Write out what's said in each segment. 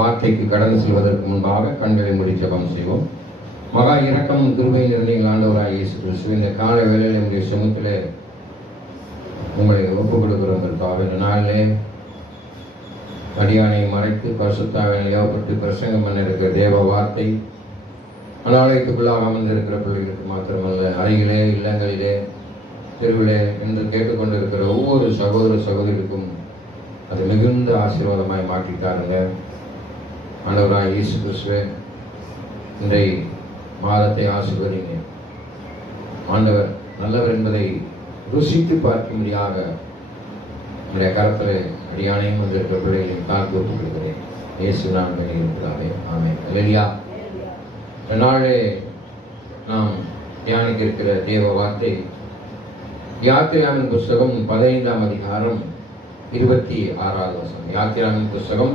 வார்த்தைக்கு கடந்து செல்வதற்கு முன்பாக கண்களை மூடி ஜெபம் செய்வோம். மகா இரக்கம் கிருபை நிறைந்த ஆண்டவராகிய இயேசு கிறிஸ்து, இந்த கால வேளையில் நம்முடைய சமூகத்திலே உங்களை ஒப்புக் கொடுக்கிறதற்காக இந்த நாளிலே அடியானை மறைத்து பரிசுத்தாவினால் ஏவப்பட்டு பிரசங்கம் பண்ண இருக்கிற தேவ வார்த்தை அனாலயத்துக்குள்ளாக அமர்ந்திருக்கிற பிள்ளைகளுக்கு மாத்திரமல்ல, அருகிலே, இல்லங்களிலே, தெருவிலே என்று கேட்டுக்கொண்டிருக்கிற ஒவ்வொரு சகோதர சகோதரிக்கும் அது மிகுந்த ஆசீர்வாதமாய் மாற்றிட்டாருங்க. ஆண்டவராகிய இயேசு கிறிஸ்துவே, இன்றை மாதத்தை ஆசீர்வதிங்க. ஆண்டவர் நல்லவர் என்பதை ருசித்து பார்க்கும்படியாக உங்களுடைய கரத்தில் அடியானையும் வந்திருக்கிற பிள்ளைகளையும் காத்து ஒப்புக் கொடுக்கிறேன். இயேசு நாமத்தில் இருக்கிறாரே, ஆமென். அல்லேலூயா. நாளே நாம் தியானிக்க இருக்கிற தேவ வார்த்தை யாத்திராவின் புஸ்தகம் 15ஆம் அதிகாரம் 26வது வசனம். யாத்திராவின் புஸ்தகம்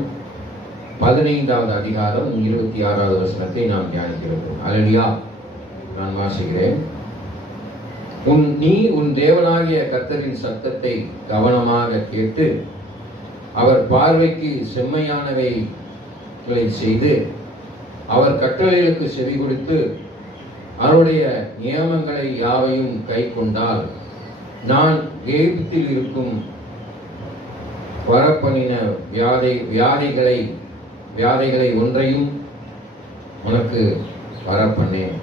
15வது அதிகாரம் 26வது வசனத்தை நாம் தியானிக்கிறோம். அல்லேலூயா. நான் வாசிக்கிறேன். நீ உன் தேவனாகிய கர்த்தரின் சத்தத்தை கவனமாக கேட்டு அவர் பார்வைக்கு செம்மையானவைகளை செய்து அவர் கட்டளைகளுக்கு செவி கொடுத்து அவருடைய நியமங்களை யாவையும் கை கொண்டால் நான் எகிப்தில் இருக்கும் வரப்பண்ணின வியாதைகளை ஒன்றையும் உனக்கு வரப்பண்ணேன்.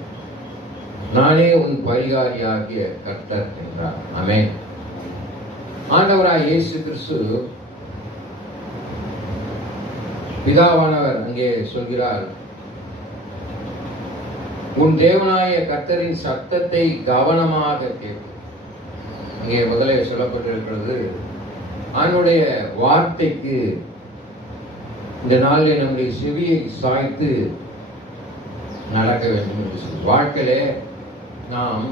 நானே உன் பரிகாரியாகிய கர்த்தர் என்றார். ஆமென். ஆண்டவராகிய இயேசு கிறிஸ்து பிதாவானவர் அங்கே சொல்கிறார், உன் தேவனாய கர்த்தரின் சத்தத்தை கவனமாக கேட்கும். இங்கே முதலே சொல்லப்பட்டிருக்கிறது, அவனுடைய வார்த்தைக்கு இந்த நாளில் நம்முடைய செவியை சாய்த்து நடக்க வேண்டும் என்று சொல்லி, வாழ்க்கையிலே நாம்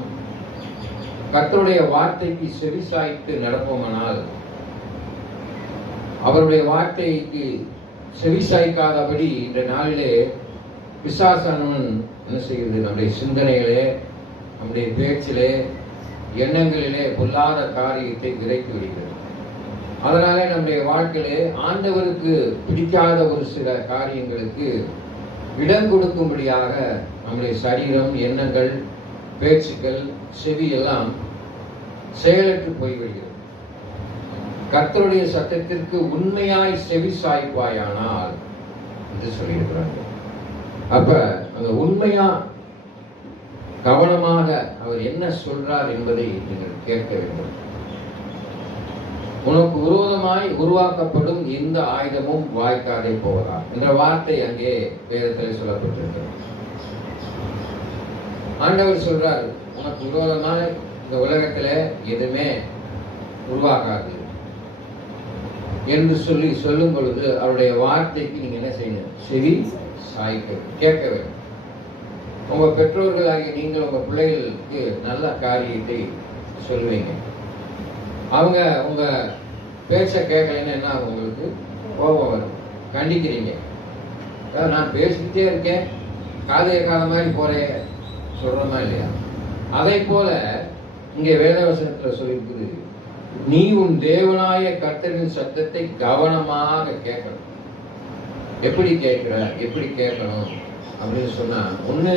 கர்த்தருடைய வார்த்தைக்கு செவி சாய்த்து நடப்போமானால், அவருடைய வார்த்தைக்கு செவி சாய்க்காதபடி இந்த நாளிலே பிசாசானவன் என்ன செய்கிறது, நம்முடைய சிந்தனைகளே, நம்முடைய பேச்சிலே, எண்ணங்களிலே பொல்லாத காரியத்தை விதைத்து விடுகிறது. அதனாலே நம்முடைய வாழ்க்கையிலே ஆண்டவருக்கு பிடிக்காத ஒரு சில காரியங்களுக்கு இடம் கொடுக்கும்படியாக நம்முடைய சரீரம், எண்ணங்கள், பேச்சுக்கள், செவி எல்லாம் செயலற்று போய்விடுகிறது. கர்த்தருடைய சத்தத்திற்கு உண்மையாய் செவி சாய்ப்பாயானால் என்று சொல்லியிருக்கிறாங்க. அப்ப அந்த உண்மையா கவனமாக அவர் என்ன சொல்றார் என்பதை நீங்கள் கேட்க வேண்டும். உனக்கு விரோதமாய் உருவாக்கப்படும் எந்த ஆயுதமும் வாய்க்காதே போவதா என்ற வார்த்தை அங்கே வேதத்தில் சொல்லப்பட்டிருக்கிறது. ஆண்டவர் சொல்றார், உனக்கு விரோதமாய் இந்த உலகத்துல எதுவுமே உருவாகாது என்று சொல்லும் பொழுது அவருடைய வார்த்தைக்கு நீங்க என்ன செய்யணும், செவி சாய்க்க கேட்க வேண்டும். உங்க பெற்றோர்களாகிய நீங்கள் உங்க பிள்ளைகளுக்கு நல்ல காரியத்தை சொல்லுவீங்க. அவங்க உங்க பேச்ச கேட்கலைன்னா என்ன ஆகும், உங்களுக்கு கோபம் வரும், கண்டிக்கிறீங்க. நான் பேசிக்கிட்டே இருக்கேன், காதைய கால மாதிரி போறேன் சொல்றோமா இல்லையா? அதை போல இங்கே வேதவசனத்துல சொல்லியிருக்குது, நீ உன் தேவனாய கர்த்தரின் சத்தத்தை கவனமாக கேட்கணும். எப்படி கேட்கிற, எப்படி கேட்கணும் அப்படின்னு சொன்னா, ஒண்ணு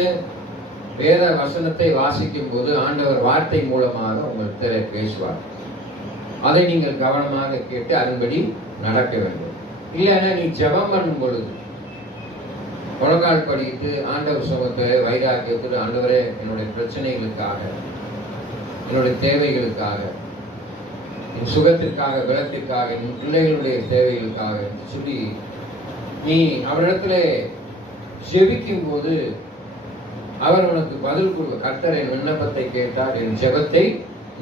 வேத வசனத்தை வாசிக்கும் போது ஆண்டவர் வார்த்தை மூலமாக உங்கள்கிட்ட பேசுவார். அதை நீங்கள் கவனமாக கேட்டு அதன்படி நடக்க வேண்டும். இல்லைன்னா நீ ஜெபம் பண்ணும் பொழுது முழங்கால் படிக்கிட்டு ஆண்டவர் சமூகத்தை வைராக்கியத்தில், ஆண்டவரே என்னுடைய பிரச்சனைகளுக்காக, என்னுடைய தேவைகளுக்காக, என் சுகத்திற்காக, விளக்கிற்காக, என் பிள்ளைகளுடைய தேவைகளுக்காக சொல்லி நீ அவரிடத்துல செபிக்கும் போது அவர் உனக்கு பதில் கொள்வார். கர்த்தர் என் விண்ணப்பத்தை கேட்டார், என் ஜெபத்தை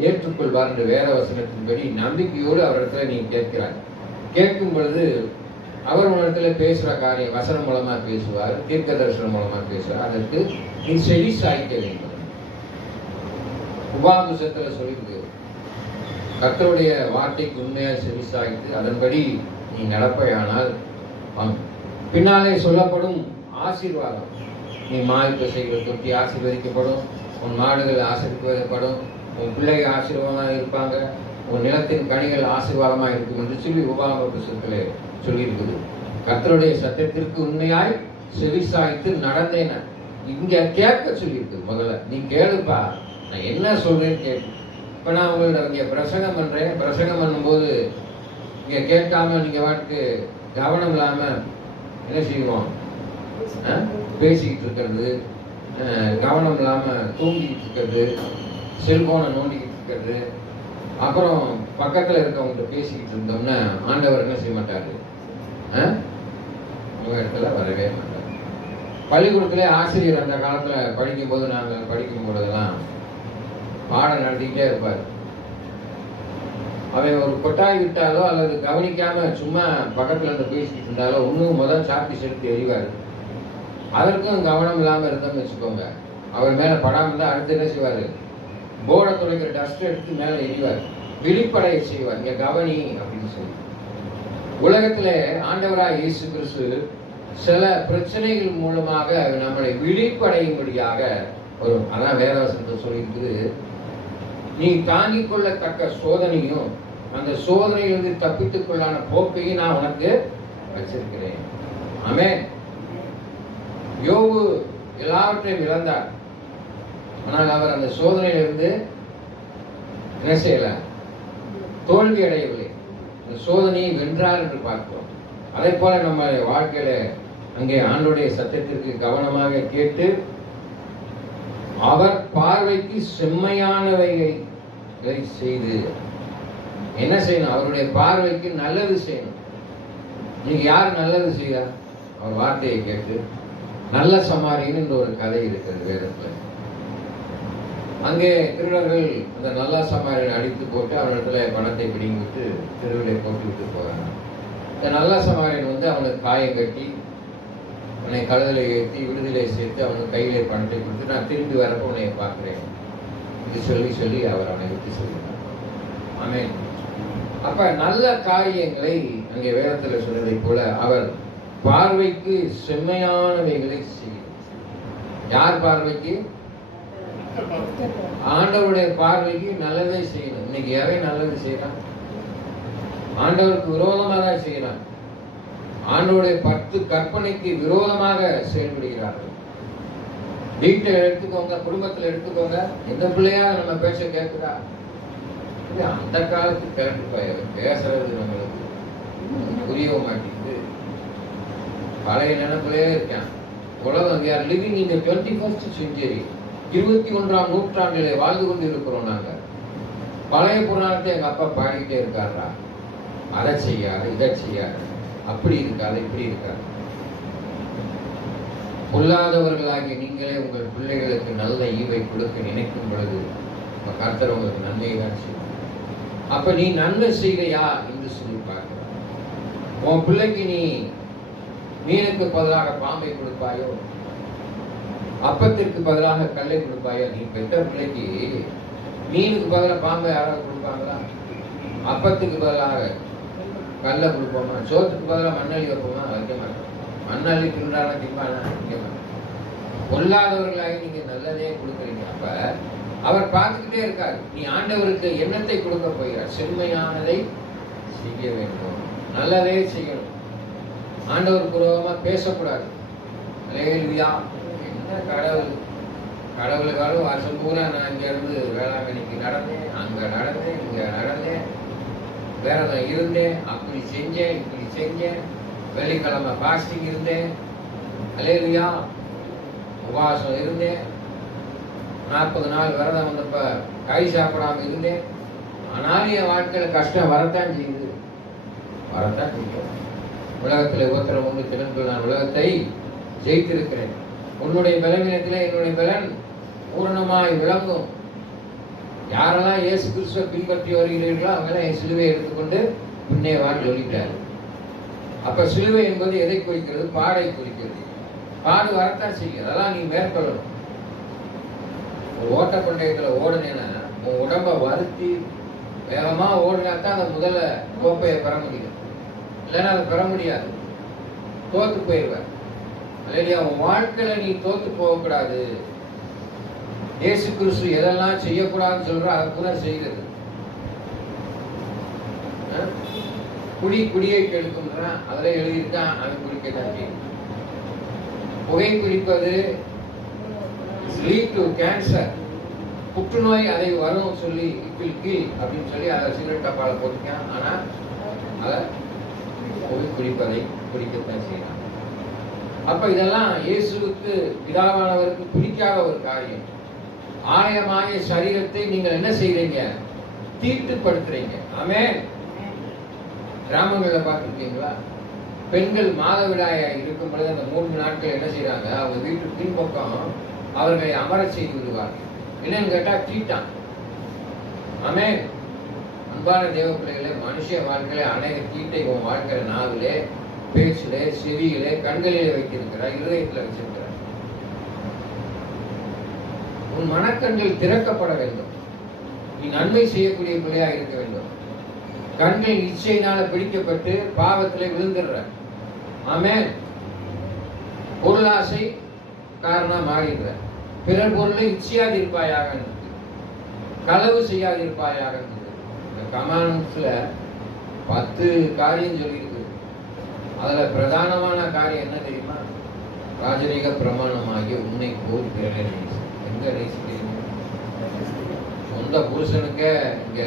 ஏற்றுக்கொள்வார் என்று வேத வசனத்தின்படி நம்பிக்கையோடு அவரிடத்துல நீ கேட்கிறாய். கேட்கும் பொழுது அவர் உன்னிடத்துல பேசுற காரியம் வசனம் மூலமா பேசுவார், தீர்க்க தரிசனம் மூலமா பேசுவார். அதற்கு நீ செவி சாய்க்க வேண்டும். உபாகமத்துல சொல்லியிருக்கு, கர்த்தருடைய வார்த்தைக்கு உண்மையாக செவி சாய்த்து அதன்படி நீ நடப்பையானால் பின்னாலே சொல்லப்படும் ஆசீர்வாதம், நீ மாய் திசைகள் தொட்டி ஆசீர்வதிக்கப்படும், உன் மாடுகள் ஆசீர்வதிக்கப்படும், உன் பிள்ளைகள் ஆசீர்வாதமாக இருப்பாங்க, உன் நிலத்தின் கனிகள் ஆசீர்வாதமாக இருக்கும் என்று சொல்லி உபாகம புத்தகத்திலே சொல்லியிருக்குது. கர்த்தருடைய சத்தத்திற்கு உண்மையாய் செவிசாய்த்து நடந்தேன். இங்க கேட்க சொல்லியிருக்கு. முதல்ல நீ கேளுப்பா, நான் என்ன சொல்றேன்னு கேட்டு. இப்ப நான் உங்களோட இங்க பிரசங்கம் பண்றேன். பிரசங்கம் பண்ணும்போது இங்க கேட்காம நீங்க வாட்டுக்கு கவனம் இல்லாம என்ன செய்வோம்? பேசிக்கிட்டு இருக்கிறது, கவனம் இல்லாம தூங்கிட்டு இருக்கிறது, செல்போனை நோண்டிக்கிட்டு இருக்கிறது, அப்புறம் பக்கத்துல இருக்கவங்ககிட்ட பேசிக்கிட்டு இருந்தோம்னா ஆண்டவர் என்ன செய்ய மாட்டாரு? உங்க இடத்துல வரவே மாட்டார். பள்ளிக்கூடத்துல ஆசிரியர் அந்த காலத்துல படிக்கும் போது, நாங்கள் படிக்கும் போதெல்லாம் பாடம் நடத்திக்கிட்டே இருப்பார். அவன் ஒரு கொட்டாய் விட்டாலோ அல்லது கவனிக்காம சும்மா பக்கத்துல இருந்து பேசிக்கிட்டு இருந்தாலோ ஒன்னும் முதல் சாப்பி செலுத்தி எறிவார். அதற்கும் கவனம் இல்லாம இருந்தோம்னு வச்சுக்கோங்க, அவர் மேல படாம இருந்தா அடுத்து என்ன செய்வாரு? போர்டை துடைக்கிற டஸ்ட் எடுத்து மேல எறிவார், விழிப்படைய செய்வார். இங்க கவனி அப்படின்னு சொல்லி. உலகத்துல ஆண்டவராய் இயேசு கிறிஸ்து சில பிரச்சனைகள் மூலமாக நம்மளை விழிப்படையும்படியாக ஒரு, அதான் வேதவசனத்தை சொல்லியிருக்குது, நீ தாங்கிக் கொள்ளத்தக்க சோதனையும் அந்த சோதனையிலிருந்து தப்பித்துக் கொள்ளான போக்கையும் நான் உனக்கு வச்சிருக்கிறேன். ஆமென். யோபு எல்லாவற்றையும் இழந்தார். ஆனால் அவர் அந்த சோதனையிலிருந்து என்ன செய்யல? தோல்வி அடையவில்லை. அந்த சோதனையை வென்றார் என்று பார்க்கிறோம். அதே போல நம்ம வாழ்க்கையில அங்கே ஆண்டவருடைய சத்தத்திற்கு கவனமாக கேட்டு அவர் பார்வைக்கு செம்மையானவைகளை செய்து என்ன செய்யணும்? அவருடைய பார்வைக்கு நல்லது செய்யணும். நீங்க யார் நல்லது செய்தா? அவர் வார்த்தையை கேட்டு. நல்ல சமாரியன் என்ற ஒரு கதை இருக்கிறது வேதத்துல. அங்கே திருடர்கள் அந்த நல்ல சமாரியனை அடித்து போட்டு அவனிடத்துல பணத்தை பிடிங்கிட்டு தெருவிலே போட்டு விட்டு போறாங்க. இந்த நல்ல சமாரியன் அவனுக்கு காயம் கட்டி அவனை கழுதலை ஏற்றி விடுதலை சேர்த்து அவனுக்கு கையிலே பணத்தை கொடுத்து, நான் திரும்பி வரப்போ உன்னை பார்க்கிறேன் இது சொல்லி சொல்லி அவர் அவனை விட்டு சொல்லினார். ஆமென். அப்ப நல்ல காரியங்களை அங்கே வேதத்துல சொன்னதை போல அவர் பார்வைக்கு செம்மையானவைகளை செய்யும். யார் பார்வைக்கு? ஆண்டவருடைய பார்வைக்கு நல்லதை செய்யணும். இன்னைக்கு எவன் நல்லது செய்யறான்? ஆண்டவருக்கு விரோதமாக தான் செய்யறான். ஆண்டவருடைய 10 கற்பனைக்கு விரோதமாக செயல்படுகிறார்கள். வீட்டில் எடுத்துக்கோங்க, குடும்பத்தில் எடுத்துக்கோங்க, எந்த பிள்ளையா நம்ம பேச கேட்குதா? அந்த காலத்து கரெக்ட் பேசுறது நம்மளுக்கு புரிய மாட்டேங்குது. பழைய நினைப்பிலே இருக்கான். உலகம், we are living in the 21st century. 21ஆம் நூற்றாண்டிலே வாழ்ந்து கொண்டு இருக்கிறோம் நாங்க. பழைய புராணத்தை எங்க அப்பா பாடிக்கிட்டே இருக்காரா, அதை செய்யாத இதை செய்யாத, அப்படி இருக்காது இப்படி இருக்காது. பொல்லாதவர்களாகிய நீங்களே உங்கள் பிள்ளைகளுக்கு நல்ல ஈவை கொடுக்க நினைக்கும் பொழுது கர்த்தர் உங்களுக்கு நன்மையை தான் செய்யும். அப்ப நீ நன்மை செய்கையா என்று சொல்லி பார்க்கிற. உன் பிள்ளைக்கு நீ மீனுக்கு பதிலாக பாம்பை கொடுப்பாயோ, அப்பத்திற்கு பதிலாக கல்லை கொடுப்பாயோ? நீ பெற்ற பிள்ளைக்கு மீனுக்கு பதிலாக பாம்பை யாராவது கொடுப்பாங்களா? அப்பத்துக்கு பதிலாக கல்லை கொடுப்போமா? சோத்துக்கு பதிலாக மண்ணள்ளி வைப்போமா? வைக்க மாட்டோம். மண்ணள்ளி தின்றாலும் திம்பானா? வைக்க மாட்டோம். பொல்லாதவர்களாகி நீங்க நல்லதே கொடுக்குறீங்க. அப்ப அவர் பார்த்துக்கிட்டே இருக்காரு. நீ ஆண்டவருக்கு எண்ணத்தை கொடுக்க போகிறார். செம்மையானதை செய்ய வேண்டும், நல்லதே செய்யணும். ஆண்டவர் பூர்வமா பேசக்கூடாது. அல்லேலூயா. என்ன கடவுளுக்காலும் வருஷம் பூரா நான் இங்க இருந்து வேளாங்கண்ணிக்கு நடந்தேன், அங்க நடந்தேன், இங்க நடந்தேன், வேறதான் இருந்தேன், அப்படி செஞ்சேன், இப்படி செஞ்சேன், வெள்ளிக்கிழமை பாஸ்டிங் இருந்தேன், அல்லேலூயா, உபவாசம் இருந்தேன், 40 நாள் விரதம் வந்தப்ப கை சாப்பிடாம இருந்தேன். ஆனாலும் என் வாழ்க்கையில கஷ்டம் வரத்தான் செய்யுது, வரத்தான் செய்யும். உலகத்தில் உபத்திரம் உண்டு, திறன்கள் நான் உலகத்தை ஜெயித்திருக்கிறேன். உன்னுடைய பலவீனத்திலே என்னுடைய பலன் பூரணமாய் விளங்கும். யாரெல்லாம் இயேசு கிறிஸ்துவை பின்பற்றி வருகிறீர்களோ அவங்களாம் என் சிலுவையை எடுத்துக்கொண்டு பின்னே வான்னு சொல்லிட்டாரு. அப்ப சிலுவை என்பது எதை குறிக்கிறது? பாடை குறிக்கிறது. பாடு வரத்தான் செய்யும். அதெல்லாம் நீ மேற்கொள்ளணும். ஓட்டப்பந்தயத்துல ஓடுனேன்னா உன் உடம்ப வருத்தி வேகமா ஓடினாத்தான் அந்த முதல்ல கோப்பையை பெற முடியும். இல்லைன்னா அதை பெற முடியாது, தோத்து போயிடுவேன். இல்லையா? உன் வாழ்க்கையில நீ தோத்து போகக்கூடாது. இயேசு கிறிஸ்து எதெல்லாம் செய்யக்கூடாதுன்னு சொல்ற அதை கூட செய்கிறது. குடியை கெடுக்கும்னா அதில் எழுதியிருக்கான், அது குடிக்கத்தான் செய்யும். புகைப்பிடிப்பது லீட் டு கேன்சர், புற்றுநோய் அதை வரும் சொல்லி கீழ் அப்படின்னு சொல்லி அதை சிகரெட் டப்பாவில் போட்டுக்கான். ஆனால் அதை புகைப்பிடிப்பதை குடிக்கத்தான் செய்யலாம். அப்ப இதெல்லாம் இயேசுவுக்கு பிதாவானவருக்கு பிடிக்காத ஒரு காரியம். ஆலயமாகிய சரீரத்தை நீங்கள் என்ன செய்றீங்க? தீட்டுப்படுத்துறீங்க. ஆமென். கிராமங்களில் பார்த்துருக்கீங்களா? பெண்கள் மாதவிடாயா இருக்கும் பொழுது அந்த 3 நாட்கள் என்ன செய்யறாங்க? அவங்க வீட்டு பின்பக்கம் அவர்களை அமர செய்து விடுவார்கள். என்னன்னு கேட்டா தீட்டான். ஆமென். அன்பான தேவ பிள்ளைகளே, மனுஷ வாழ்க்கையில அநேக தீட்டை உன் வாழ்க்கையில நாவிலே, பேச்சிலே, செவியிலே, கண்களிலே வைத்திருக்கிறார், இருதயத்தில் வச்சிருக்கிறார். உன் மனக்கண்கள் திறக்கப்பட வேண்டும். நீ நன்மை செய்யக்கூடிய பிள்ளையா இருக்க வேண்டும். கண்கள் இச்சையினால பிடிக்கப்பட்டு பாவத்திலே விழுந்துடுற. ஆமென். பொருளாசை காரணம் மாறிடுற. பிறர் பொருளை இச்சையாதிருப்பாயாக, களவு செய்யாதிருப்பாயாக. கமானத்துல 10 காரியம் சொல்லியிருக்கு. அதுல பிரதானமான காரியம் என்ன தெரியுமா? ராஜரீக பிரமாணமாகிய உன்னை போல் பிறரை நேசி. எங்க நேசிக்கிறீங்க? சொந்த புருஷனுக்கு இங்க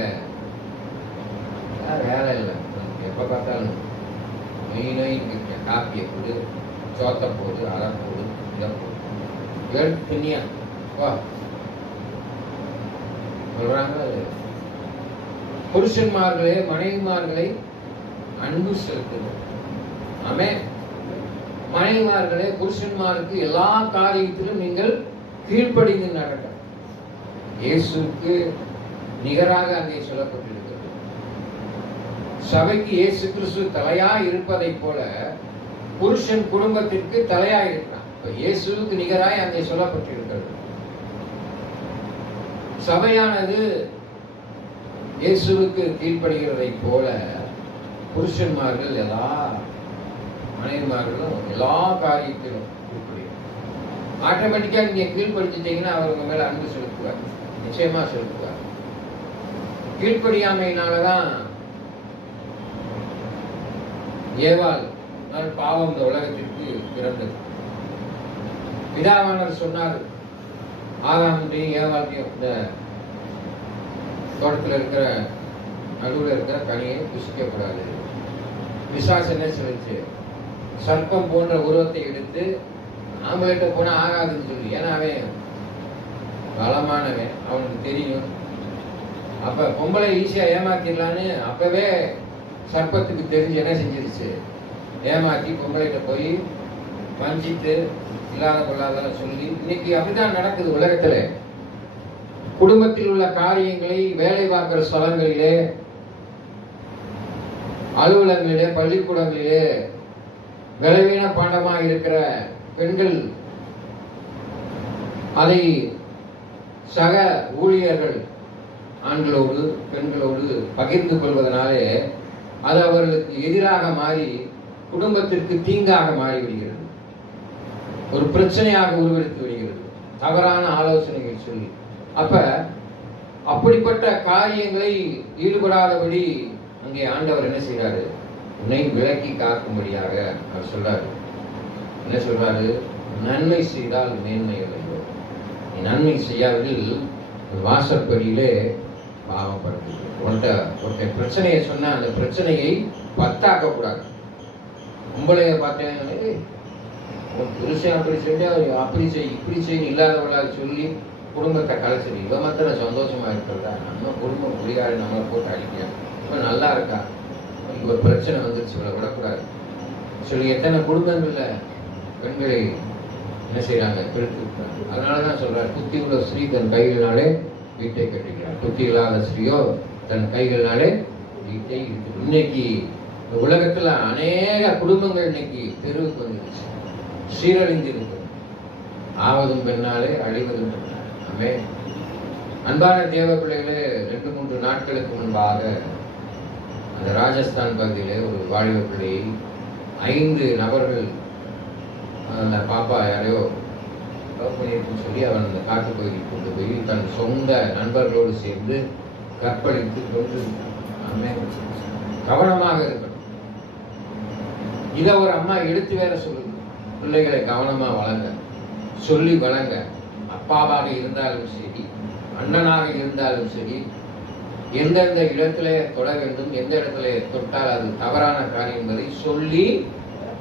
வேலை இல்லை. எப்ப பார்த்தாலும் மெயினாக காப்பியை போடு, சோத்தை போடு, அரை போடு, இதை போடு, திண்ணியா வா சொல்றாங்க. புருஷன்மார்களே மனைவிமார்களை அன்பு செலுத்துவோம். ஆமென். மனைவிமார்களே புருஷன்மாருக்கு எல்லா காரியத்திலும் நீங்கள் கீழ்ப்படிந்து நடக்க. இயேசுக்கு நிகராக அங்கே சொல்லப்பட்டிருக்கிறது. சபைக்கு இயேசு கிறிஸ்து தலையா இருப்பதை போல புருஷன் குடும்பத்திற்கு தலையா இருக்கான். இயேசுக்கு நிகராய் அங்கே சொல்லப்பட்டிருக்கிறது. சபையானது இயேசுவுக்கு கீழ்ப்படுகிறதை போல புருஷன்மார்கள் எல்லா மனைவிமார்களும் எல்லா காரியத்திலும் கீழ்ப்படுகிறார். ஆட்டோமேட்டிக்கா நீங்க கீழ்ப்படுத்திட்டீங்கன்னா அவர் உங்க மேல அன்பு செலுத்துவார், நிச்சயமா செலுத்துவார். கீழ்ப்படியாமையினாலதான் ஏவாள் பாவம் இந்த உலகத்திற்கு பிறந்தது. பிதாவானவர் சொன்னார், ஆதாமுடையும் ஏவாளையும் இந்த தோட்டத்தில் இருக்கிற நடுவில் இருக்கிற கனியை புசிக்கக்கூடாது. பிசாசு என்ன சொல்லிச்சு? சர்ப்பம் போன்ற உருவத்தை எடுத்து ஆம்பளைட்ட போனா ஆகாதுன்னு சொல்லி. ஏன்னா அவன் பலமானவன், அவனுக்கு தெரியும். அப்ப பொம்பளை ஈஸியா ஏமாத்திடலான்னு அப்பவே சர்ப்பத்துக்கு தெரிஞ்சு என்ன செஞ்சிருச்சு? ஏமாத்தி பொம்பளைகிட்ட போய் வஞ்சித்து இல்லாத கொள்ளாதெல்லாம் சொல்லி. இன்னைக்கு அப்படிதான் நடக்குது உலகத்துல. குடும்பத்தில் உள்ள காரியங்களை, வேலை பார்க்கிற ஸ்தலங்களிலே, அலுவலகங்களிலே, பள்ளிக்கூடங்களிலே விளைவீன பாண்டமாக இருக்கிற பெண்கள் அதை சக ஊழியர்கள் ஆண்களோடு பெண்களோடு பகிர்ந்து கொள்வதனாலே அது அவர்களுக்கு எதிராக மாறி குடும்பத்திற்கு தீங்காக மாறிவிடுகிறது. ஒரு பிரச்சனையாக உருவெடுத்து விடுகிறது. தவறான ஆலோசனைகள் சொல்லி. அப்ப அப்படிப்பட்ட காரியங்களை ஈடுபடாதபடி அங்கே ஆண்டவர் என்ன செய்யறாரு? உன்னை விலக்கி காக்கும்படியாக அவர் சொல்றாரு. என்ன சொல்றாரு? நன்மை செய்தால் மேன்மை அடைந்தோம். நீ நன்மை செய்யாவிடில் வாசற்படியிலே பாவப்படுது. ஒருத்த பிரச்சனையை சொன்னா அந்த பிரச்சனையை 10ஆக்க கூடாது. உங்களைய பார்த்தேன், உன் புருஷன் அப்படி செஞ்சா அப்படி செய் இப்படி செய்ய இல்லாதவளாக சொல்லி குடும்பத்தை கலைச்சிடு. இவன் மாத்திரம் சந்தோஷமா இருக்கிறதா? நம்ம குடும்பம் புரியாது, நம்மளை போட்டு அடிக்கலாம். இப்ப நல்லா இருக்கா? இங்க ஒரு பிரச்சனை வந்துருச்சு, இவளை விடக்கூடாது சொல்லி எத்தனை குடும்பங்கள்ல பெண்களை என்ன செய்யறாங்க? கெடுத்து விட்டாங்க. அதனாலதான் சொல்றாரு, புத்தி உள்ள ஸ்ரீ தன் கைகளினாலே வீட்டை கட்டுகிறார், புத்தி இல்லாத ஸ்ரீயோ தன் கைகளினாலே வீட்டை இருக்கு. இன்னைக்கு உலகத்துல அநேக குடும்பங்கள் இன்னைக்கு தெருவுக்கு வந்துருச்சு, சீரழிந்து இருக்கு. ஆவதும் பெண்ணாலே அழிவதும் பெண்ணாலே. ஆமே. அன்பான தேவ பிள்ளைகளே, 2-3 நாட்களுக்கு முன்பாக அந்த ராஜஸ்தான் பகுதியிலே ஒரு வாலிப பிள்ளையை 5 நபர்கள், அந்த பாப்பா யாரையோ சொல்லி அவன் அந்த காட்டு பகுதிக்கு கொண்டு போய் தன் சொந்த நண்பர்களோடு சேர்ந்து கற்பழித்து கொண்டு. கவனமாக இருக்கணும். இதை ஒரு அம்மா எடுத்து வேற சொல்லுது, பிள்ளைகளை கவனமா வளங்க, சொல்லி வளங்க. அப்பாவாக இருந்தாலும் சரி, அண்ணனாக இருந்தாலும் சரி, எந்தெந்த இடத்துல தொட வேண்டும், எந்த இடத்துல தொட்டால் அது தவறான காரியம் என்பதை சொல்லி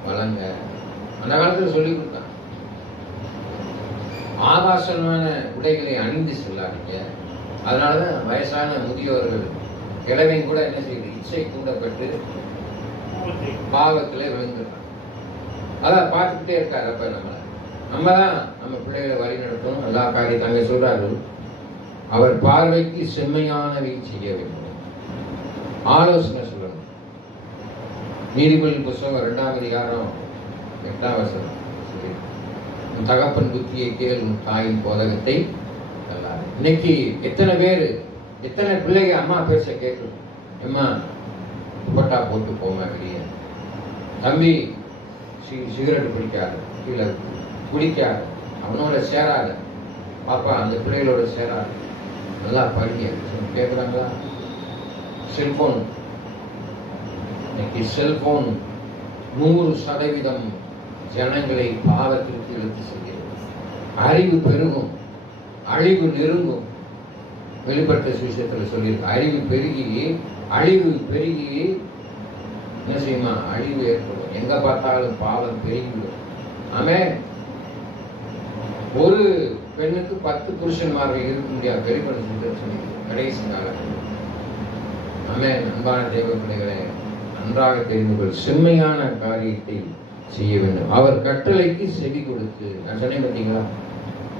வளங்க. அந்த காலத்துல சொல்லி கொடுத்தாங்க. ஆபாசமான உடைகளை அணிந்து செல்லாதீங்க. அதனாலதான் வயசான முதியோர்கள் இளவையும் கூட என்ன செய்யுது, இச்சை தூண்டப்பட்டு பாவத்துல விழுந்துடுறாங்க. அதான் பார்த்துக்கிட்டே இருக்காரு. அப்ப நம்ம தான் நம்ம பிள்ளைகளை வழி நடத்தணும். எல்லா காரியம் அங்க சொல்றாரு, அவர் பார்வைக்கு செம்மையானவை செய்ய வேண்டும், ஆலோசனை சொல்லணும். நீதிபதி புஸ்தகம் 2ஆம் அதிகாரம் 8ஆம் வசனம், தகப்பன் புத்தியை கேள், உன் தாயின் போதகத்தை அல்லாது. இன்னைக்கு எத்தனை பேர், எத்தனை பிள்ளைங்க அம்மா பேச கேட்கும், அம்மா போட்டா போட்டு போமா வெளியே, தம்பி சிகரெட் பிடிக்காத, கீழே குடிக்காத, அவனோட சேராத, பாப்பா அந்த பிள்ளைகளோட சேராத, நல்லா படிக்க கேட்குறாங்களா? செல்போன், இன்னைக்கு செல்போன் 100% ஜனங்களை பாவத்திற்கு இழுத்து செல்கிறது. அறிவு பெருகும், அழிவு நெருங்கும். வெளிப்பட்ட சுவிசேஷத்தில் சொல்லியிருக்கு, அறிவு பெருகி அழிவு பெருகி என்ன செய்யுமா, அழிவு ஏற்படும். எங்க பார்த்தாலும் பாவம் பெருகிவிடும். ஆமென். ஒரு பெண்ணுக்கு 10 புருஷன்மார்கள் இருக்க முடியாது. வெளிப்பட்ட சுவிசேஷம் சொல்லியிருக்கு கடைசி காலம். ஆமென். அன்பான தேவ பிள்ளைகளே, நன்றாக தெரிந்து கொள், செம்மையான காரியத்தை செய்ய வேண்டும். அவர் கட்டளைக்கு செவி கொடுத்து, நான் சொன்னேன் பார்த்தீங்களா,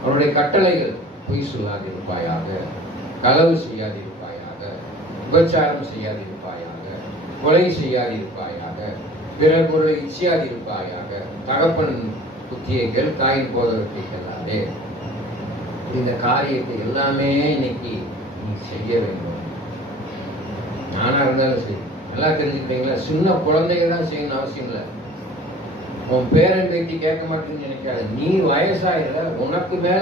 அவருடைய கட்டளைகள், பொய் சொல்லாதிருப்பாயாக, களவு செய்யாதிருப்பாயாக, விபச்சாரம் செய்யாதிருப்பாயாக, கொலை செய்யாதிருப்பாயாக, பிறர் பொருளை இச்சையாதிருப்பாயாக, தகப்பன் புத்தியை கேள், தாயின் போதகத்தை கேளாதே. இந்த காரியத்தை எல்லாமே இன்னைக்கு நீ செய்ய வேண்டும். நானா இருந்தாலும் சரி, நல்லா தெரிஞ்சுக்கிட்டீங்களா? சின்ன குழந்தைங்க தான் செய்யணும் அவசியம் இல்லை. உன் பேரன் பேட்டி கேட்க மாட்டேன்னு நினைக்காது. நீ வயசாயிர, உனக்கு மேல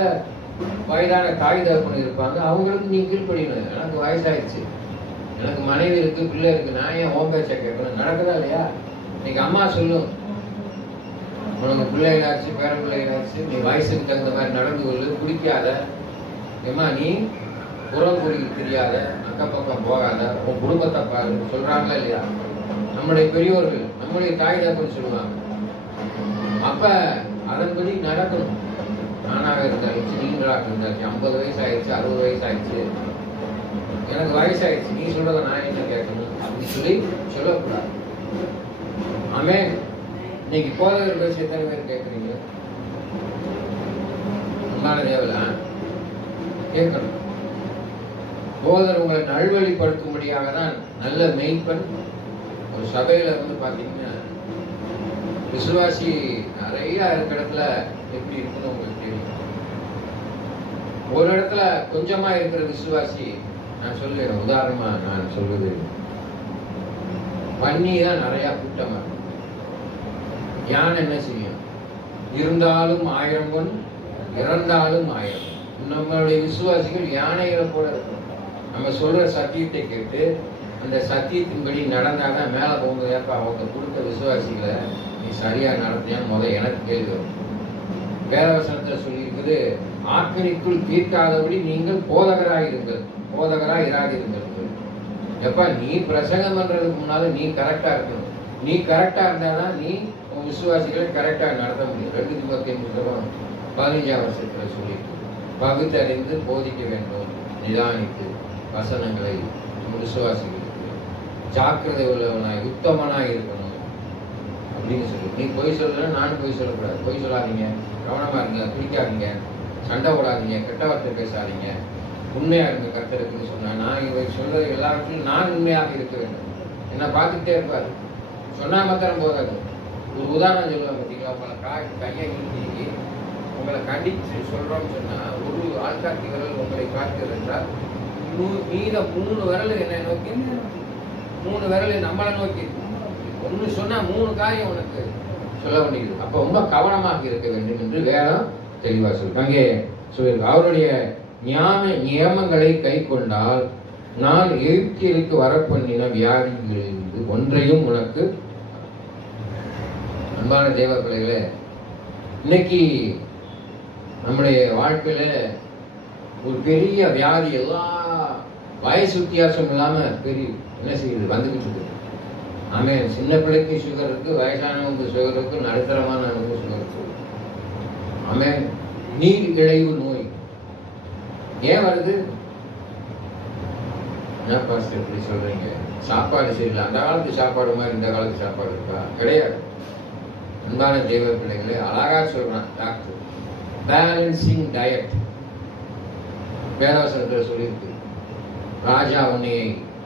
வயதான தாய் தகப்பன் இருப்பாங்க, அவங்களுக்கு நீ கீழ்ப்படியணும். எனக்கு வயசாயிடுச்சு, எனக்கு மனைவி இருக்கு, பிள்ளை இருக்கு, நான் ஏன் ஓம் பேச்ச கேட்கணும்? நடக்குதா இல்லையா? இன்னைக்கு அம்மா சொல்லும், உனக்கு பிள்ளைகளாச்சு பேர பிள்ளைகளாச்சு, நீ வயசுக்கு தகுந்த மாதிரி நடந்து கொள்ளு, குடிக்காத, ஏமா நீ புறம் குடிக்க தெரியாத, அக்கம் பக்கம் போகாத, உன் குடும்பத்தை பாரு சொல்றாங்களா இல்லையா? நம்முடைய பெரியோர்கள், நம்முடைய தாய் தகப்பன் சொல்லுவாங்க. அப்ப அதன்படி நடக்கணும். நானாக இருந்தாச்சு, நீங்களாக இருந்தாச்சு, 50 வயசு ஆயிடுச்சு, 60 வயசு ஆயிடுச்சு, எனக்கு வயசாயிடுச்சு, நீ சொல்றத நான் என்ன கேட்கணும் அப்படின்னு சொல்லி சொல்லக்கூடாது. ஆமே. இன்னைக்கு போதகர் பேச எத்தனை பேர் கேட்குறீங்க? உண்டான தேவையில்ல, கேட்கணும். போதகர் உங்களை நல்வழிப்படுத்தும்படியாக தான் நல்ல மெய்ப்பன். ஒரு சபையில வந்து பாத்தீங்கன்னா விசுவாசி நிறைய இருக்கிற இடத்துல எப்படி இருக்குன்னு உங்களுக்கு தெரியும். ஒரு இடத்துல கொஞ்சமா இருக்கிற விசுவாசி, நான் சொல்லுறேன் உதாரணமா, நான் சொல்வது பன்னி தான் நிறைய கூட்டமா இருக்கும். யானை என்ன செய்யும்? இருந்தாலும் 1000 பொன், இறந்தாலும் 1000. நம்மளுடைய விசுவாசிகள் யானைகளை போல இருக்கும். நம்ம சொல்ற சத்தியத்தை கேட்டு அந்த சத்தியத்தின்படி நடந்தாதான் மேல போகும்போது, ஏப்பா அவங்க கொடுத்த விசுவாசிகளை நீ சரியா நடத்தியான்னு முதல் எனக்கு கேள்வி வரும். வேதவசனத்துல சொல்லி இருக்குது, ஆக்கினிக்குள் தீர்க்காதபடி நீங்கள் போதகராயிருங்கள், போதகராய் இராதிருங்கள். எப்ப நீ பிரசங்கம் பண்றதுக்கு முன்னால நீ கரெக்டா இருக்கணும். நீ கரெக்டா இருந்தாதான் நீ உன் விசுவாசிகளை கரெக்டா நடத்த முடியும். 2 தீமோத்தேயு 15ஆம் வருஷத்துல சொல்லி, பகுத்தறிந்து போதிக்க வேண்டும், நிதானித்து வசனங்களை விசுவாசிகளுக்கு ஜாக்கிரதை உள்ளவனாய் உத்தமனாய் இருக்கணும் அப்படின்னு சொல்லி. நீ பொய் சொல்லல, நானும் பொய் சொல்லக்கூடாது. பொய் சொல்லாதீங்க, கவனமா இருங்க, பிடிக்காதீங்க, சண்டை போடாதீங்க, கெட்ட வார்த்தை பேசாதீங்க, உண்மையா இருங்க கர்த்தருக்குன்னு சொன்னா, நான் இவை சொல்றது எல்லாவற்றிலும் நான் உண்மையாக இருக்க வேண்டும். என்ன பார்த்துக்கிட்டே இருப்பாரு. சொன்னா மாத்திரம் போதாது. ஒரு உதாரணம் சொல்லுவாங்க பார்த்தீங்களா, உங்களை கையை நீட்டி உங்களை கண்டிச்சு சொல்றோம்னு சொன்னா, ஒரு ஆள்காட்டி விரல் உங்களை காட்டுகிறது என்றால் மீத 3 விரல் என்ன நோக்கி, 3 விரல் நம்மளை நோக்கி. ஒன்று சொன்னா 3 காரியம் உனக்கு சொல்ல வேண்டியது. அப்ப ரொம்ப கவனமாக இருக்க வேண்டும் என்று வேதம் தெளிவா சொல்லு. அங்கே சொல்லியிருக்கு, அவருடைய நியமங்களை கை கொண்டால் நான் எகிப்தியருக்கு வரப்பண்ணின வியாதிகளிலிருந்து ஒன்றையும் உனக்கு. அன்பான தேவ பிள்ளைகளே, இன்னைக்கு நம்முடைய வாழ்க்கையில ஒரு பெரிய வியாதி, எல்லா வயசு வித்தியாசம் இல்லாம பெரிய என்ன செய்யுது வந்துகிட்டு இருக்கு. ஆமே, சின்ன பிள்ளைக்கு சுகர் இருக்கு, வயசானவங்க சுகர் இருக்கு, நடுத்தரமானவங்க சுகர் இருக்கு. ஆமே, நீர் இழைவு நோய் ஏன் வருது? என்ன பாஸ்டர் இப்படி சொல்றீங்க? சாப்பாடு சரியில்லை. அந்த காலத்து சாப்பாடு மாதிரி இந்த காலத்து சாப்பாடு இருக்கா? கிடையாது. அன்பான தேவ பிள்ளைகளே, அழகா சொல்றான் டாக்டர், பேலன்சிங் டயட். வேதவசனத்தில் சொல்லியிருக்கு, ராஜா உன்னை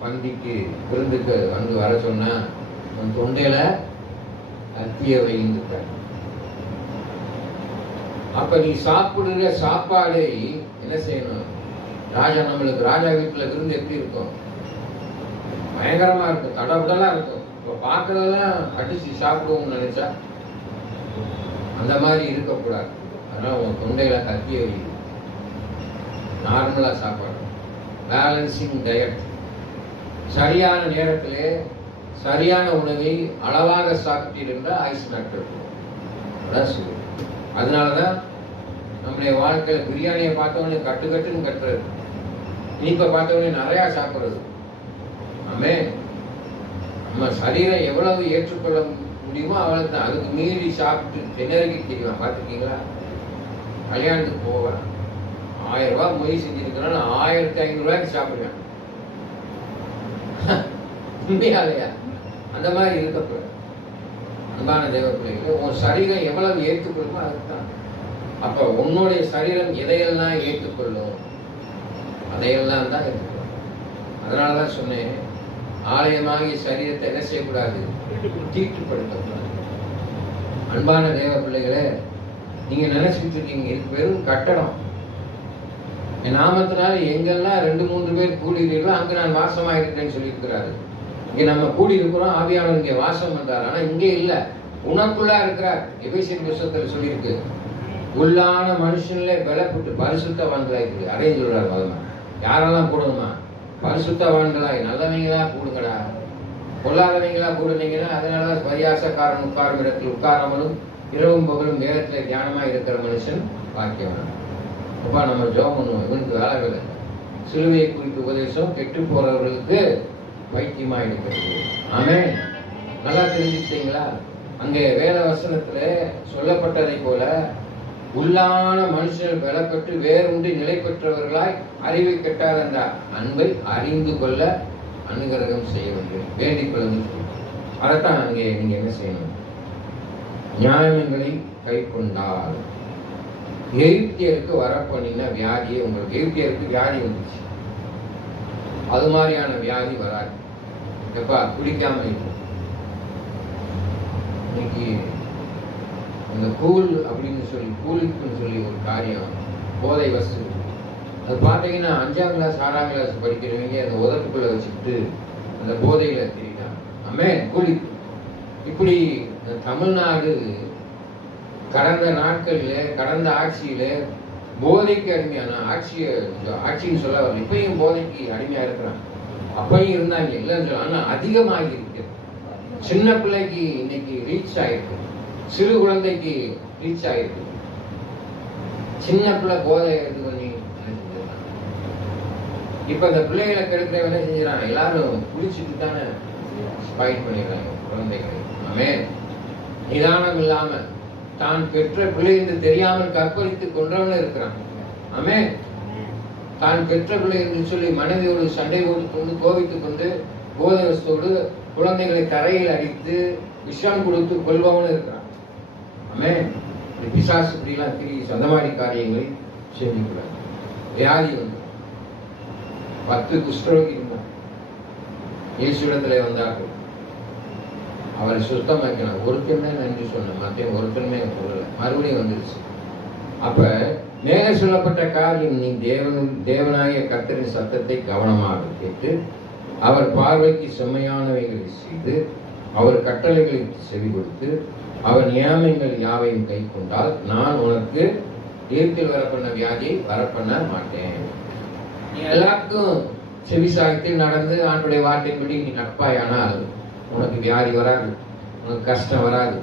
பந்திக்கு விருந்துக்கு வந்து வர சொன்னா உன் தொண்டையில கத்திய வைங்க. அப்ப நீ சாப்பிடுற சாப்பாடு என்ன செய்யணும்? ராஜா நம்மளுக்கு ராஜா வீட்டுல விருந்து எப்படி இருக்கும்? பயங்கரமா இருக்கும், தடவுடலாம் இருக்கும். இப்ப பார்க்கறதெல்லாம் அடிச்சு சாப்பிடுவோம்னு நினைச்சா அந்த மாதிரி இருக்கக்கூடாது. அதனால உன் தொண்டையில கத்திய வை. நார்மலா சாப்பாடு, பேலன்சிங் டயட். சரியான நேரத்திலே சரியான உணவை அளவாக சாப்பிட்டிருந்தால் ஆயுசு நாட்கள் இருக்கும். அதனாலதான் நம்முடைய வாழ்க்கையில பிரியாணியை பார்த்தவொடனே கட்டுன்னு கட்டுறது, இனிப்பை பார்த்தவொடனே நிறையா சாப்பிட்றது. ஆமே, நம்ம சரீரம் எவ்வளவு ஏற்றுக்கொள்ள முடியுமோ அவ்வளவு தான். அதுக்கு மீறி சாப்பிட்டு திணறி தெரியும். பார்த்துருக்கீங்களா? கல்யாணத்துக்கு போவேன், 1000 ரூபாய் மொய் செஞ்சிருக்கிறோம், 1500 ரூபாய்க்கு சாப்பிடுவேன். உண்மையாலையா? அந்த மாதிரி இருக்கப்படும். அன்பான தேவ பிள்ளைகளே, உன் சரீரம் எவ்வளவு ஏற்றுக்கொள்ளுமோ அதுதான். அப்ப உன்னுடைய சரீரம் எதையெல்லாம் ஏற்றுக்கொள்ளும் அதையெல்லாம் தான் ஏற்றுக்கொள்ளும். அதனாலதான் சொன்னேன், ஆலயமாகிய சரீரத்தை என்ன செய்யக்கூடாது? தீட்டுப்படுத்தக்கூடாது. அன்பான தேவ பிள்ளைகளே, நீங்க நினைச்சுட்டு இருக்கீங்க இது வெறும் கட்டடம், என் நாமத்தினால எங்கெல்லாம் 2-3 பேர் கூடுகிறீர்களோ அங்க நான் வாசமா இருக்கிறேன்னு சொல்லியிருக்கிறாரு. இங்க நம்ம கூடி இருக்கிறோம், ஆவியானவர் இங்கே வாசம் பண்றாரு. ஆனா இங்கே இல்ல, உனக்குள்ளா இருக்கிறார். எபேசியர் புத்தகத்துல சொல்லியிருக்கு, உள்ளான மனுஷன்ல பலப்பட்டு பரிசுத்தவான்களாய் அடைந்து சொல்றாரு. பதமா யாரெல்லாம் கூடணுமா? பரிசுத்தவான்களாய் நல்லவங்களா கூடுங்கடா. பொல்லாதவங்களா கூடுனீங்கன்னா அதனாலதான் பரியாசக்காரன் உட்காரும் இடத்தில் உட்காராமலும் இரவும் பகலும் வேதத்துல தியானமா இருக்கிற மனுஷன் பாக்கியவான். அப்பா நம்ம ஜெபம் பண்ணுவோம். இவனுக்கு வேலை வேலை சிலுவையை குறித்து உபதேசம் கெட்டு போறவர்களுக்கு வைத்தியமா இருக்கிறது. ஆமே, நல்லா தெரிஞ்சுக்கிட்டீங்களா? அங்கே வேத வசனத்துல சொல்லப்பட்டதை போல உள்ளான மனுஷர்கள் பலப்பட்டு வேறுண்டு நிலை பெற்றவர்களாய் அறிவை கெட்டாத அந்த அன்பை அறிந்து கொள்ள அனுகிரகம் செய்ய வேண்டும், வேண்டிக் கொள்ள. அதைத்தான் அங்கே நீங்க என்ன செய்யணும்? நியாயங்களை கை கொண்டால். எகிப்தியருக்கு வரப்பண்ணின வியாதியை உங்களுக்கு, எகிப்தியருக்கு வியாதி வந்துச்சு, அது மாதிரியான வியாதி வராது. எப்பா குடிக்காம இருக்கும். இன்னைக்கு இந்த கூல் அப்படின்னு சொல்லி, கூலிக்குன்னு சொல்லி ஒரு காரியம், போதை வசதி, அது பார்த்தீங்கன்னா 5ஆம் கிளாஸ் 6ஆம் கிளாஸ் படிக்கிறவங்க அந்த உதட்டுக்குள்ள வச்சுக்கிட்டு அந்த போதையில தெரியுறாங்க. ஆமே, கூலி. இப்படி தமிழ்நாடு கடந்த நாட்கள்ல, கடந்த ஆட்சியில போதைக்கு அடிமையான ஆட்சின்னு சொல்ல வரல, இப்பயும் போதைக்கு அடிமையா இருக்கிறாங்க. அப்பயும் இருந்தாங்க, இல்லைன்னு சொல்ல. ஆனா அதிகமாகி இருக்கு. சின்ன பிள்ளைக்கு இன்னைக்கு ரீச் ஆயிருக்கு, சிறு குழந்தைக்கு ரீச் ஆயிருக்கு. சின்ன பிள்ளை போதை இது பண்ணி இப்ப இந்த பிள்ளைகளை கெடுக்கிறவங்க என்ன செஞ்சுறாங்க? எல்லாரும் குடிச்சுட்டு தானே ஸ்பாயில் பண்ணிடுறாங்க குழந்தைகளை. ஆமே, நிதானம் இல்லாம தான் பெற்ற பிள்ளை என்று தெரியாமல் கற்பழித்து கொன்றவனும் இருக்கிறான். ஆமே, தான் பெற்ற பிள்ளை என்று சொல்லி மனைவியோடு சண்டை போட்டுக்கொண்டு கோவித்துக் கொண்டு போதவஸ்தோடு குழந்தைகளை தரையில் அடித்து விஷம் கொடுத்து கொள்பவனும் இருக்கிறான். ஆமே, பிசாசு இப்படிலாம் திரி சொந்தமாடி காரியங்களை செஞ்சுக்கிறாங்க. வியாதி வந்து 10 குஷ்டரோகி இருந்தார். இயேசுவிடத்துல வந்தார்கள், அவரை சுத்தமாக்கினார். ஒருத்தருமே நன்றி சொன்ன, மற்ற ஒருத்தருமே சொல்லல. மறுபடியும் வந்துருச்சு. அப்ப மேலே சொல்லப்பட்ட காரியம், நீ தேவனாகிய கர்த்தரின் சத்தத்தை கவனமாக கேட்டு அவர் பார்வைக்கு செம்மையானவைகளை செய்து அவர் கட்டளைகளுக்கு செவி கொடுத்து அவர் நியாயங்கள் யாவையும் கை கொண்டால் நான் உனக்கு தீர்ப்பில் வரப்பண்ண வியாதியை வரப்பண்ண மாட்டேன். நீ எல்லாருக்கும் செவிசாயத்தில் நடந்து ஆண்டுடைய வார்த்தையின்படி நீ நடப்பாயானால் உனக்கு வியாதி வராது, உனக்கு கஷ்டம் வராது,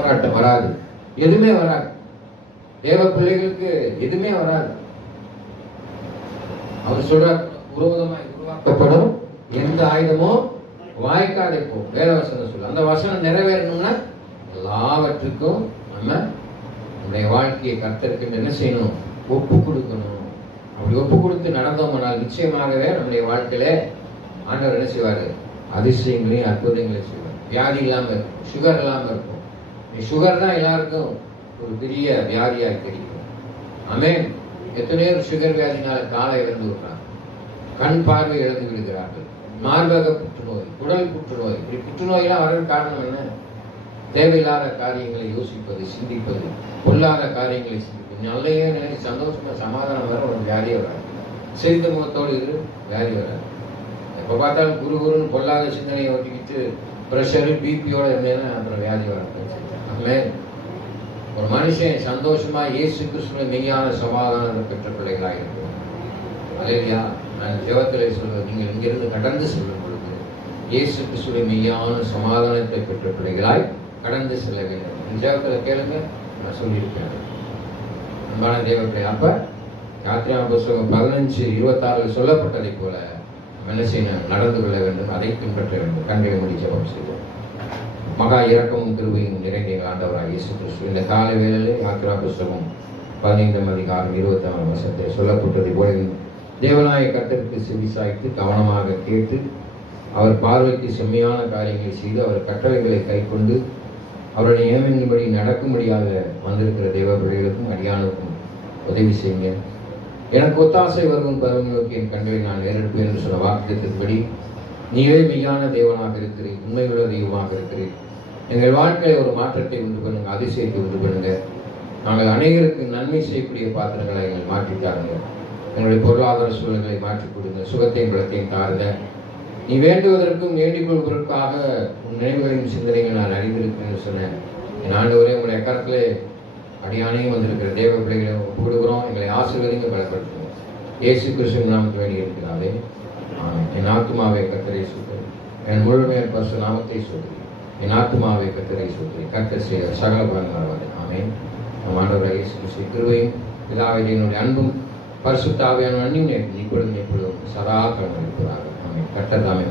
போராட்டம் வராது, எதுவுமே வராது. தேவ பிள்ளைகளுக்கு எதுவுமே வராது. அவர் சொல்றார், விரோதமாய் உருவாக்கப்படும் எந்த ஆயுதமும் வாய்க்காதே போ. வேத வசனம் சொல்ல, அந்த வசனம் நிறைவேறணும்னா எல்லாவற்றுக்கும் நம்ம நம்முடைய வாழ்க்கையை கர்த்தருக்கு என்ன செய்யணும்? ஒப்பு கொடுக்கணும். அப்படி ஒப்பு கொடுத்து நடந்தோம்னால் நிச்சயமாகவே நம்முடைய வாழ்க்கையில ஆண்டவர் என்ன செய்வாரு? அதிசயங்களையும் அற்புதங்களையும் செய்வார். வியாதி இல்லாம இருக்கும், சுகர் இல்லாம இருக்கும். சுகர் தான் எல்லாருக்கும் ஒரு பெரிய வியாதியாக கிடைக்கும். ஆமென். எத்தனையோ சுகர் வியாதினால காலை இழந்து விடுறாங்க, கண் பார்வை இழந்து விடுகிறார்கள், மார்பக புற்றுநோய், குடல் புற்றுநோய். இப்படி புற்றுநோயெல்லாம் வர காரணம் என்ன? தேவையில்லாத காரியங்களை யோசிப்பது, சிந்திப்பது, பொல்லாத காரியங்களை சிந்திப்பது. நல்லையே நினைச்சு சந்தோஷமா சமாதானம் வர ஒரு வியாதியே வராது. சிரித்த முகத்தோடு இரு, வியாதி வராது. எப்போ பார்த்தாலும் குருன்னு பொல்லாத சிந்தனையை ஓட்டிக்கிட்டு ப்ரெஷரு பிபியோட இருந்தேன்னா அப்புறம் வியாதி வராது. ஒரு மனுஷன் சந்தோஷமா இயேசு கிறிஸ்துவின் மெய்யான சமாதானத்தை பெற்ற பிள்ளைகளாக இருக்கும். அல்லேலூயா. நான் ஜெபத்திலே சொல்வது, நீங்கள் இங்கிருந்து கடந்து செல்லும் பொழுது இயேசு கிறிஸ்துவின் மெய்யான சமாதானத்தை பெற்ற பிள்ளைகளாய் கடந்து செல்ல வேண்டும். இந்த ஜெபத்தில் கேளுங்க, நான் சொல்லியிருக்கேன். அன்பான தேவப்பிள்ளை, அப்ப யாத்திரா புஸ்தகம் 15:26 சொல்லப்பட்டதை போல என்ன செய்யணும்? நடந்து கொள்ள வேண்டும், அதை பின்பற்ற வேண்டும். கண்களை மூடி ஜெபம் செய்வோம். மகா இரக்கமும் கிருபையும் நிறைந்த ஆண்டவராகிய இயேசு கிறிஸ்து, இந்த கால வேளையிலே யாத்திரா புஸ்தகம் 15:26 சொல்லப்பட்டதை போல தேவனாய கர்த்தருக்கு செவிசாய்த்து கவனமாக கேட்டு அவர் பார்வைக்கு செம்மையான காரியங்களை செய்து அவர் கட்டளைகளை கைக்கொண்டு அவருடைய நியமங்களின்படி நடக்கும்படியாக வந்திருக்கிற தேவ பிள்ளைகளுக்கும் அடியானுக்கும் உதவி செய்யுங்க. எனக்கு ஒத்தாசை வரும் பருவம் நோக்கி என் கண்களை நான் நேரெடுப்பேன் என்று சொன்ன வாக்கியத்தின்படி நீவே மெய்யான தேவனாக இருக்கிறீர், உண்மையுள்ள தெய்வமாக இருக்கிறீர். எங்கள் வாழ்க்கையை ஒரு மாற்றத்தை உண்டு பண்ணுங்க, அதிசயத்தை உண்டு பண்ணுங்க. நாங்கள் அனைவருக்கு நன்மை செய்யக்கூடிய பாத்திரங்களை எங்கள் மாற்றித்தாருங்க. எங்களுடைய பொருளாதார சூழல்களை மாற்றிக் கொடுங்க, சுகத்தையும் பலத்தையும் தாருங்க. நீ வேண்டுவதற்கும் வேண்டிக் கொள்வதற்காக உன் நினைவுகளையும் சிந்தனைகள் நான் அறிந்திருக்கிறேன்னு சொன்னேன். என் ஆண்டவரே, உங்களுடைய கரத்திலே அடியானையும் வந்திருக்கிற தேவ பிள்ளைகளை ஒப்புக்கொடுக்கிறோம். எங்களை ஆசீர்வதிங்க, பலப்படுத்துங்க. இயேசு கிறிஸ்துவின் நாமத்தில் வேண்டி இருக்கிறாவே. என் ஆத்துமாவை கர்த்தரை சுற்றி, என் முழுமையான பரிசுத்த நாமத்தை சுற்றி, என் ஆத்துமாவை கர்த்தரை சுற்றி, கர்த்தர் செய்த சகல பலன்கள். ஆமென். நம் ஆண்டவராகிய இயேசு கிறிஸ்துவின் கிருபையும் பிதாவாகிய என்னுடைய அன்பும் பரிசுத்த ஆவியான அன்பியும் இப்பொழுதும் எப்பொழுதும் சதா காலம் இருப்பதாக. ஆமென். கர்த்தர் தாமே